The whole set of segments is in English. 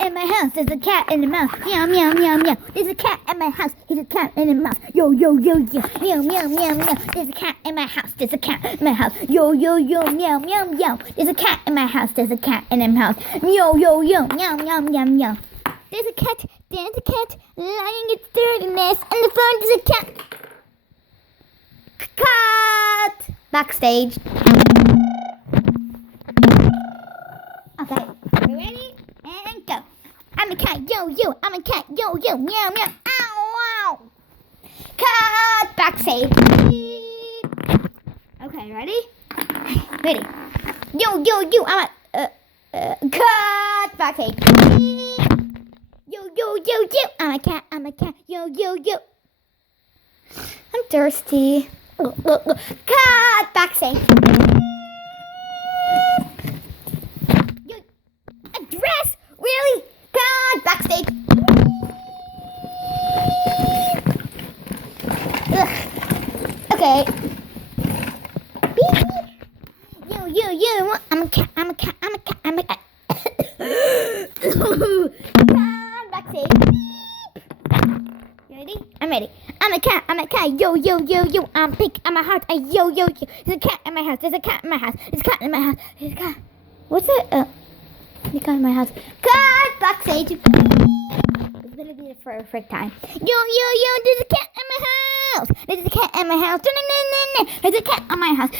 in my house. There's a cat in the mouse. Meow, meow, meow, meow. There's a cat in my house. There's a cat in the mouse. Yo, yo, yo, yo. Meow, meow, meow, meow. There's a cat in my house. There's a cat in my house. Yo, yo, yo, meow, meow, meow. There's a cat in my house. There's a cat in my house. Yo, yo, yo, meow, meow, meow, meow. There's a cat lying its dirty nest, and the phone is a cat. Cut! Backstage. Okay, you ready? And go. I'm a cat, yo, yo. I'm a cat, yo, yo. Meow, meow. Ow, ow. Cut! Backstage. Okay, ready? Ready. Yo, yo, yo. I'm a... cut! Backstage. Yo, yo, yo, yo. I'm a cat, yo, yo, yo. I'm thirsty. Cut! Backstage. Yo, a dress? Really? Cut! Backstage. Okay. Yo, yo, yo. I'm a cat, I'm a cat. Backstage. You ready? I'm ready. I'm a cat, yo, yo, yo, yo. I'm pink, I'm a heart, yo, yo, yo. There's a cat in my house, there's a cat in my house, there's a cat in my house, there's a cat. What's it? There's a cat in my house. Cut! Backstage. It's gonna be the perfect time. Yo, yo, yo, there's a cat in my house. There's a cat in my house. There's a cat in my house.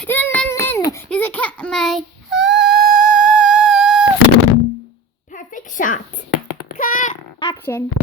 There's a cat in my house. Perfect shot. Cut. Action.